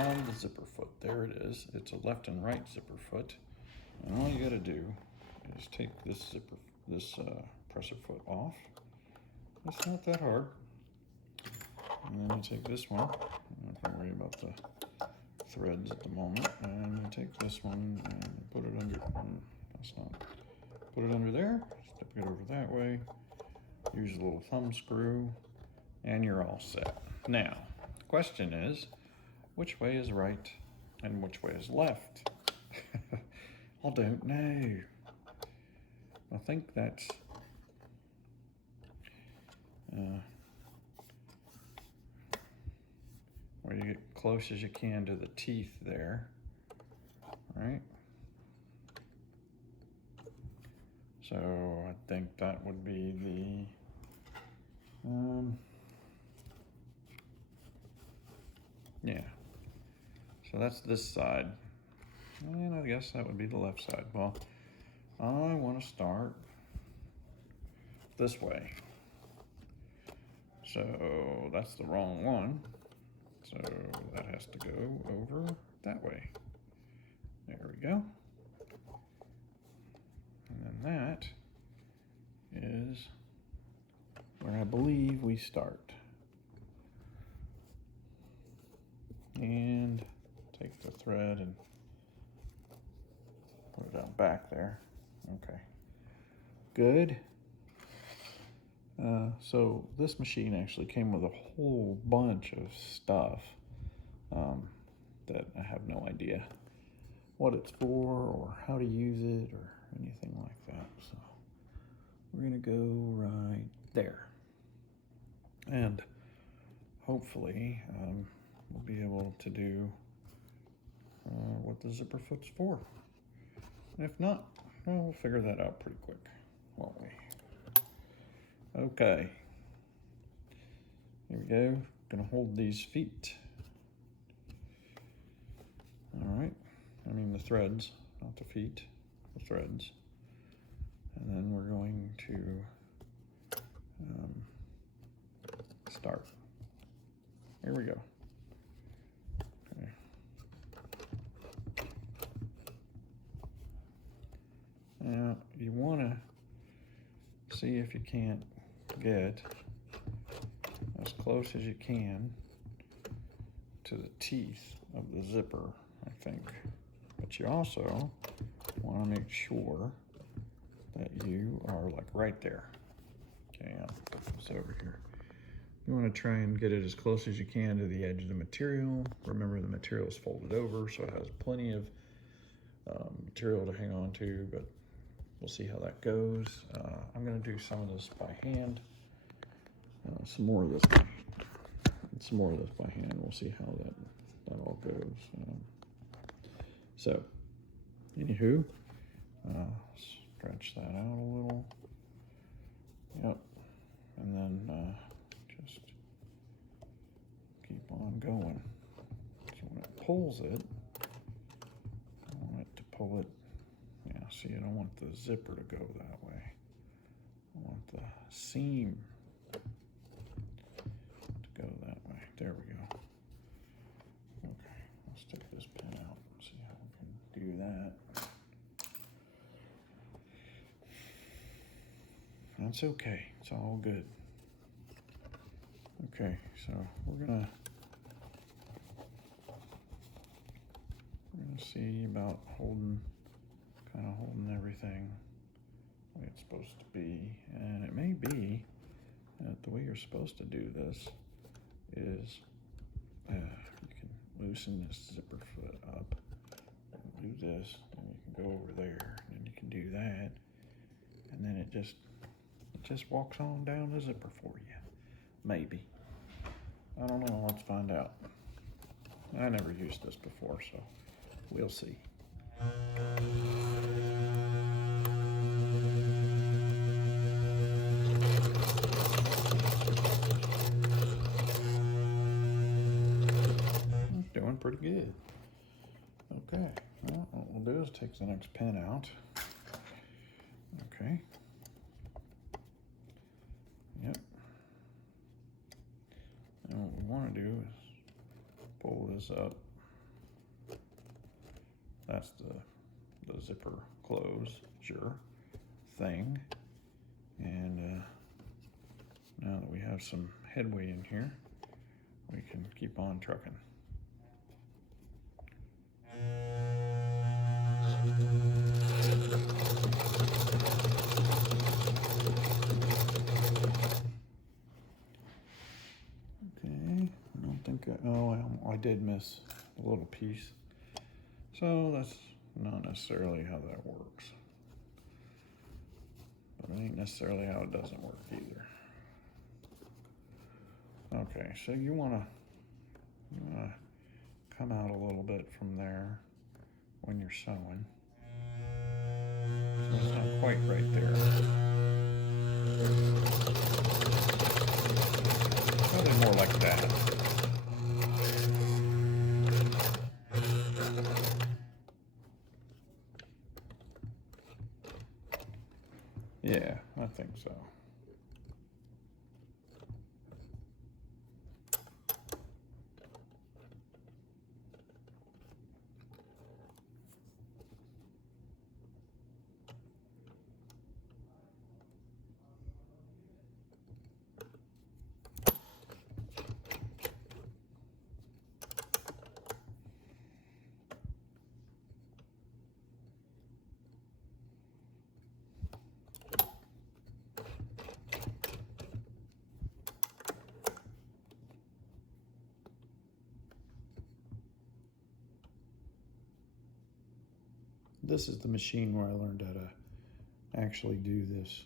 found the zipper foot. There it is. It's a left and right zipper foot. And all you gotta do is take this presser foot off. It's not that hard. And then you take this one. I'm not gonna worry about the threads at the moment. And you take this one and put it under. That's not. Put it under there. Step it over that way. Use a little thumb screw, and you're all set. Now, the question is, which way is right and which way is left? I don't know. I think that's where you get close as you can to the teeth there, right? So I think that would be the yeah. So that's this side, and I guess that would be the left side. Well, I want to start this way. So that's the wrong one. So that has to go over that way. There we go. And then that is where I believe we start. And take the thread and put it on back there. Okay, good. So this machine actually came with a whole bunch of stuff that I have no idea what it's for or how to use it or anything like that. So we're gonna go right there, and hopefully we'll be able to do what the zipper foot's for. If not, well, we'll figure that out pretty quick, won't we? Okay, here we go. Gonna hold these feet. All right, I mean the threads, not the feet, the threads. And then we're going to start. Here we go. Okay. Now you want to see if you can't get as close as you can to the teeth of the zipper, I think. But you also want to make sure that you are like right there. Okay, I'll put this over here. You want to try and get it as close as you can to the edge of the material. Remember, the material is folded over, so it has plenty of material to hang on to, but we'll see how that goes. I'm going to do some of this by hand. Some more of this by hand. We'll see how that all goes. So, anywho, stretch that out a little. Yep, and then just keep on going. So when it pulls it, I want it to pull it. Yeah, see, I don't want the zipper to go that way. I want the seam to go that way. There we go. Okay, let's take this pin out and see how we can do that. That's okay, it's all good. Okay, so we're gonna see about holding everything the way it's supposed to be. And it may be that the way you're supposed to do this is you can loosen this zipper foot up and do this, and you can go over there, and then you can do that, and then it just walks on down the zipper for you. Maybe. I don't know, let's find out. I never used this before, so we'll see. Doing pretty good. Okay, well, what we'll do is take the next pin out. Okay. Yep. And what we want to do is pull this up that's the zipper closure thing. And now that we have some headway in here, we can keep on trucking. Okay, I don't think I did miss a little piece. So that's not necessarily how that works. But it ain't necessarily how it doesn't work either. Okay, so you wanna come out a little bit from there when you're sewing. So it's not quite right there. Probably more like that. Yeah, I think so. This is the machine where I learned how to actually do this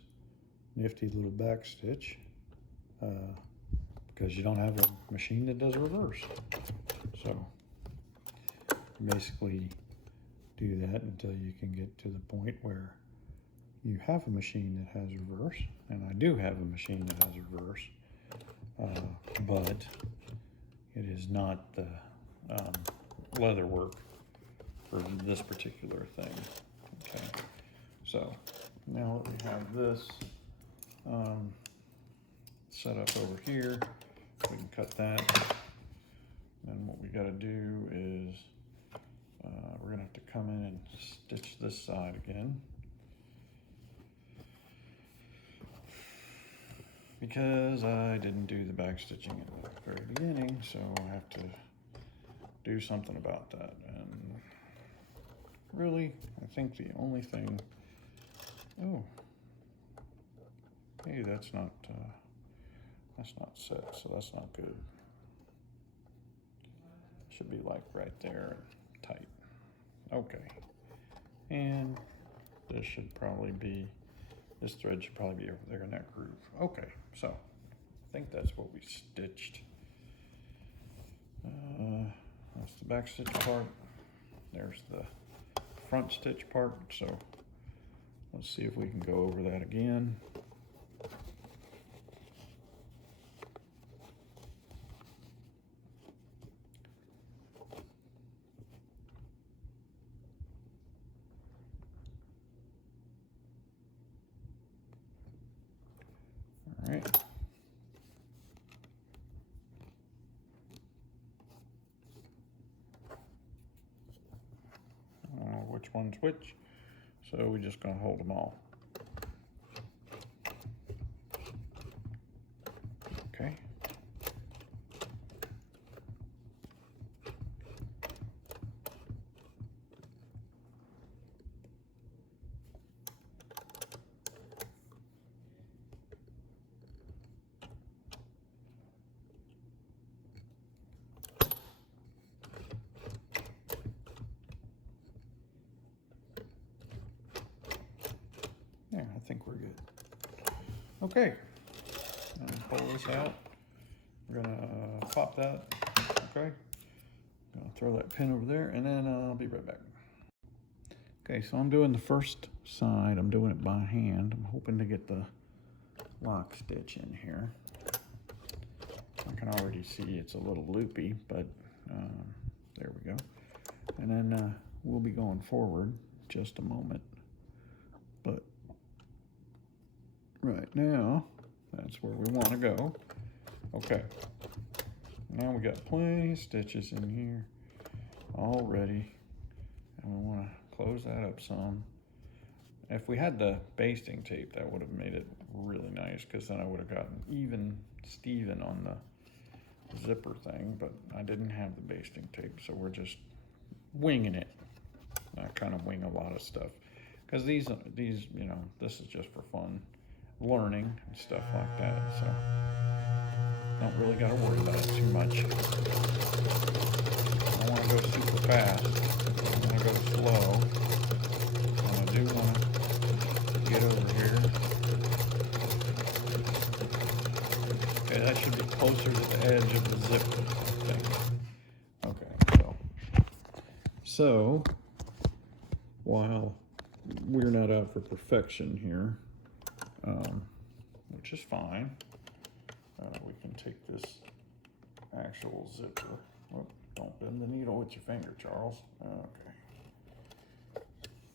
nifty little back stitch because you don't have a machine that does reverse. So you basically do that until you can get to the point where you have a machine that has reverse, and I do have a machine that has reverse, but it is not the leather work for this particular thing. Okay, so now that we have this set up over here, we can cut that. Then what we got to do is we're gonna have to come in and stitch this side again, because I didn't do the back stitching at the very beginning, so I have to do something about that. And really, I think the only thing, oh, hey, that's not set, so that's not good. Should be like right there, tight. Okay, and this should probably be, this thread should probably be over there in that groove. Okay, so I think that's what we stitched. That's the back stitch part. There's the front stitch part. So let's see if we can go over that again. All right. Which one's which? So we're just gonna hold them all. Okay. Yeah, I think we're good. Okay, pull this out. We're gonna pop that. Okay, gonna throw that pin over there, and then I'll be right back. Okay, so I'm doing the first side. I'm doing it by hand. I'm hoping to get the lock stitch in here. I can already see it's a little loopy, but there we go. And then we'll be going forward just a moment. But right now, that's where we want to go. Okay, now we got plenty of stitches in here already. And we want to close that up some. If we had the basting tape, that would have made it really nice, because then I would have gotten even Steven on the zipper thing, but I didn't have the basting tape, so we're just winging it. I kind of wing a lot of stuff, because these, you know, this is just for fun, learning and stuff like that, so don't really got to worry about it too much. I want to go super fast. I want to go slow. And I do want to get over here. Okay, that should be closer to the edge of the zipper thing. Okay, so while we're not out for perfection here, which is fine, we can take this actual zipper. Whoop, don't bend the needle with your finger, Charles. Okay.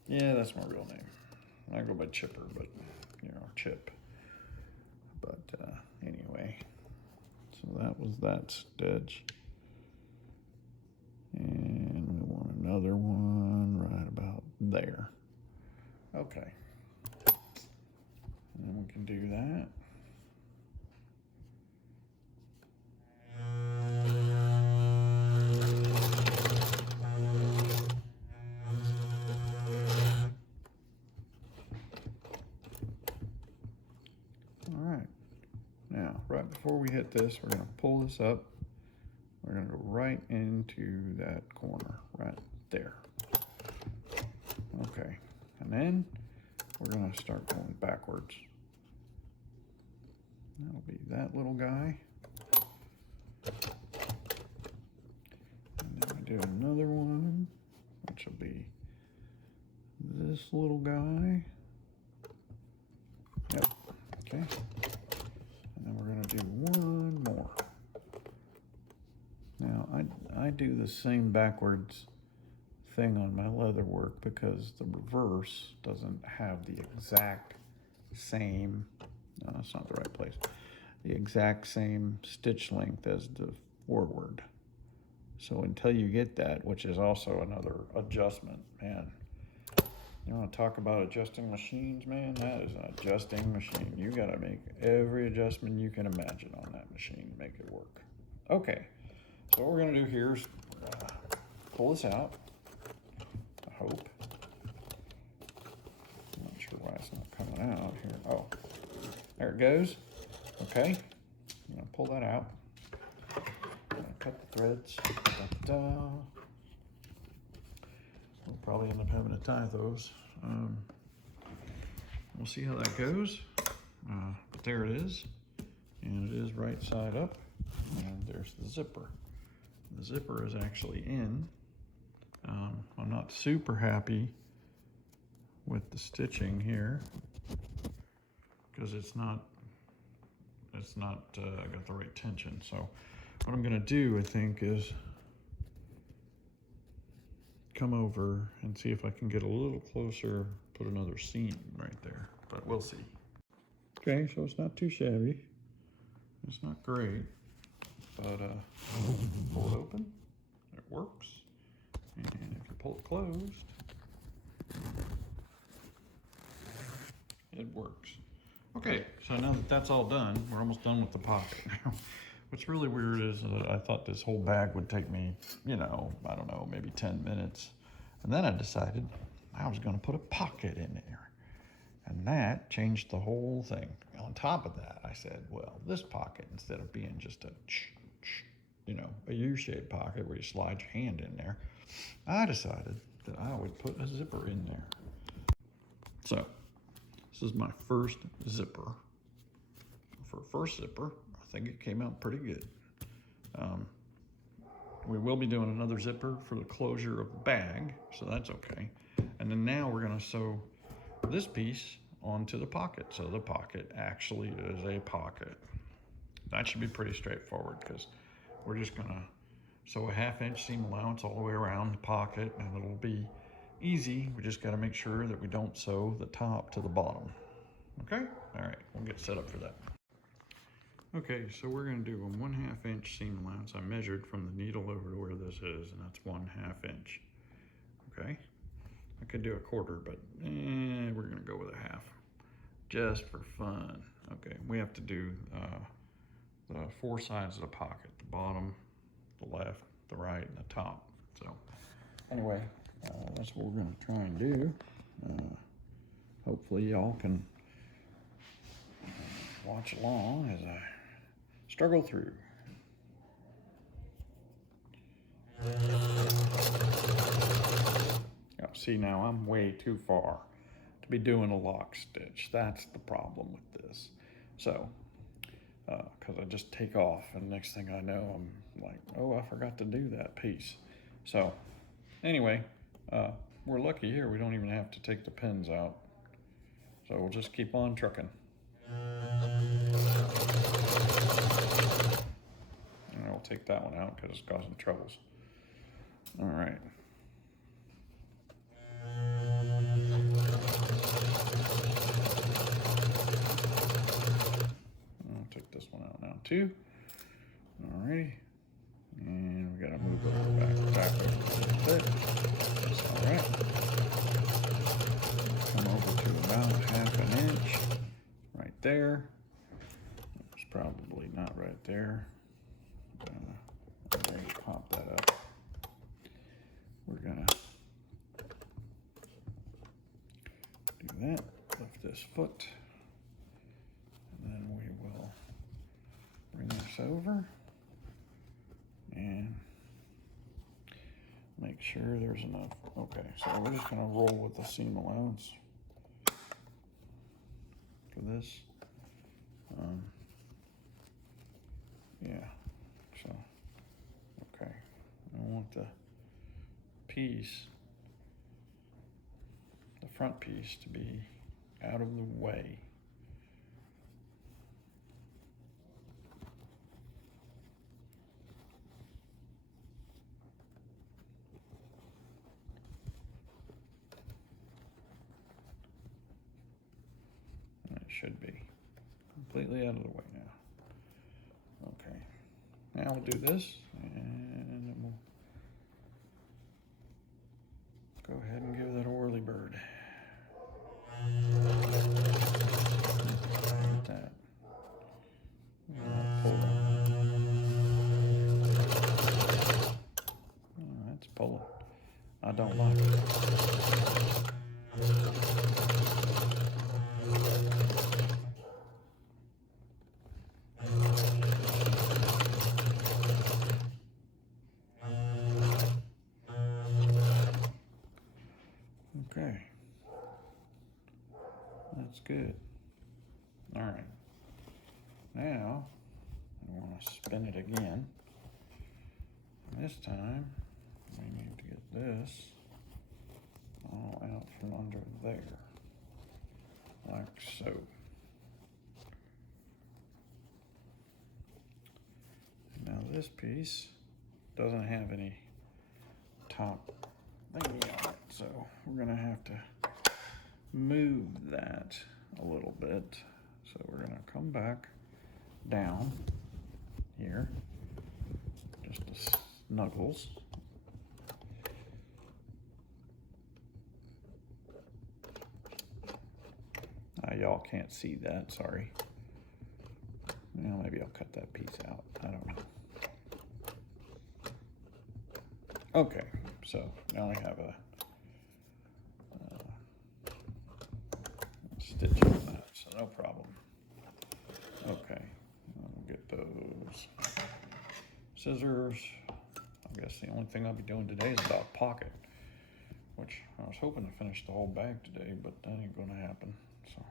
Yeah, that's my real name. I go by Chipper, but you know, Chip. But anyway, so that was that stitch. And we want another one right about there. Okay. And then we can do that. Right before we hit this, we're going to pull this up. We're going to go right into that corner, right there. Okay, and then we're going to start going backwards. That'll be that little guy. And then we do another one, which will be this little guy. Yep, okay. And we're going to do one more. Now, I do the same backwards thing on my leather work because the reverse doesn't have the exact same, no, that's not the right place, the exact same stitch length as the forward. So until you get that, which is also another adjustment, man. You want to talk about adjusting machines, man? That is an adjusting machine. You got to make every adjustment you can imagine on that machine to make it work. Okay, so what we're going to do here is pull this out, I hope. I'm not sure why it's not coming out here. Oh, there it goes. Okay, I'm going to pull that out. I'm going to cut the threads. Da-da-da. We'll probably end up having to tie those. We'll see how that goes. But there it is. And it is right side up. And there's the zipper. The zipper is actually in. I'm not super happy with the stitching here because it's not got the right tension. So what I'm gonna do, I think, is come over and see if I can get a little closer, put another seam right there, but we'll see. Okay, so it's not too shabby. It's not great, but pull it open, it works. And if you pull it closed, it works. Okay, so now that that's all done, we're almost done with the pocket now. What's really weird is that I thought this whole bag would take me, you know, I don't know, maybe 10 minutes. And then I decided I was gonna put a pocket in there. And that changed the whole thing. On top of that, I said, well, this pocket, instead of being just a, you know, a U-shaped pocket where you slide your hand in there, I decided that I would put a zipper in there. So, this is my first zipper. For first zipper, I think it came out pretty good. We will be doing another zipper for the closure of the bag, so that's okay. And then now we're gonna sew this piece onto the pocket. So the pocket actually is a pocket. That should be pretty straightforward because we're just gonna sew a 1/2 inch seam allowance all the way around the pocket and it'll be easy. We just gotta make sure that we don't sew the top to the bottom. Okay? All right, we'll get set up for that. Okay, so we're gonna do a 1/2 inch seam allowance. I measured from the needle over to where this is, and that's 1/2 inch. Okay, I could do a quarter, but we're gonna go with a half, just for fun. Okay, we have to do the 4 sides of the pocket, the bottom, the left, the right, and the top. So anyway, that's what we're gonna try and do. Hopefully y'all can watch along as I struggle through. Oh, see, now I'm way too far to be doing a lock stitch. That's the problem with this. So, because I just take off, and next thing I know, I'm like, oh, I forgot to do that piece. So, anyway, we're lucky here. We don't even have to take the pins out. So we'll just keep on trucking. And I'll take that one out because it's causing troubles. All right. I'll take this one out now too. Alrighty. And we gotta move it back over a little bit. That's alright. Come over to about 1/2 inch right there. It's probably not right there. I'm going to pop that up. We're gonna do that. Lift this foot, and then we will bring this over and make sure there's enough. Okay, so we're just gonna roll with the seam allowance for this. Yeah, so, okay. I want the piece, the front piece, to be out of the way. It should be completely out of the way now. Okay, now we'll do this, and then we'll go ahead and give that a whirly bird. Like that. Pull oh, that's pulling. I don't like it. Okay, that's good. All right, now I want to spin it again. This time we need to get this all out from under there, like so. Now this piece doesn't have any top thingy on it, so we're gonna have to move that a little bit. So we're gonna come back down here, just the snuggles. Y'all can't see that, sorry. Well, maybe I'll cut that piece out, I don't know. Okay, so now we have a stitch on that, so no problem. Okay, I'll get those scissors. I guess the only thing I'll be doing today is about pocket, which I was hoping to finish the whole bag today, but that ain't gonna happen, so.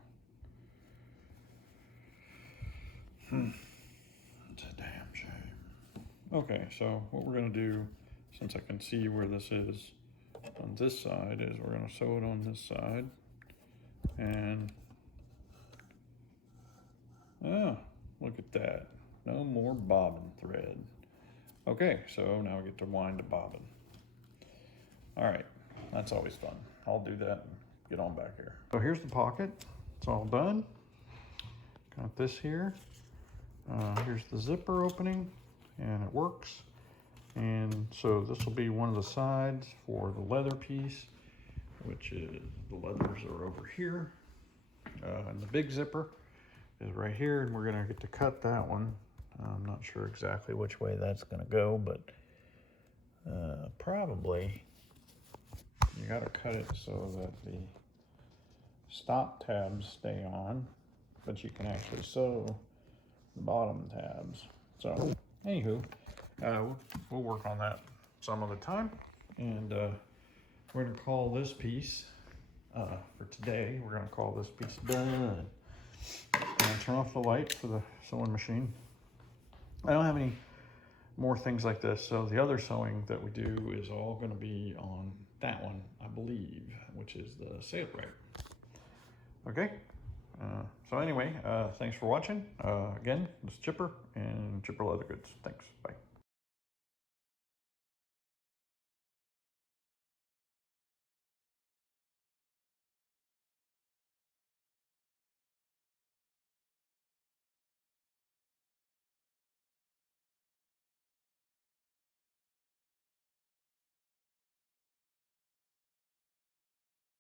It's a damn shame. Okay, so what we're gonna do, since I can see where this is on this side, is we're gonna sew it on this side. And, look at that. No more bobbin thread. Okay, so now we get to wind the bobbin. All right, that's always fun. I'll do that and get on back here. So here's the pocket. It's all done. Got this here. Here's the zipper opening, and it works. And so this will be one of the sides for the leather piece. which is the leathers are over here. And the big zipper is right here, and we're gonna get to cut that one. I'm not sure exactly which way that's gonna go, but probably you gotta cut it so that the stop tabs stay on, but you can actually sew the bottom tabs. So anywho, we'll work on that some other time, and we're gonna call this piece for today. We're gonna call this piece done. And turn off the light for the sewing machine. I don't have any more things like this, so the other sewing that we do is all going to be on that one, I believe, which is the Sailrite. Okay, so anyway, thanks for watching. Again, this is Chipper and Chipper Leather Goods. Thanks, bye.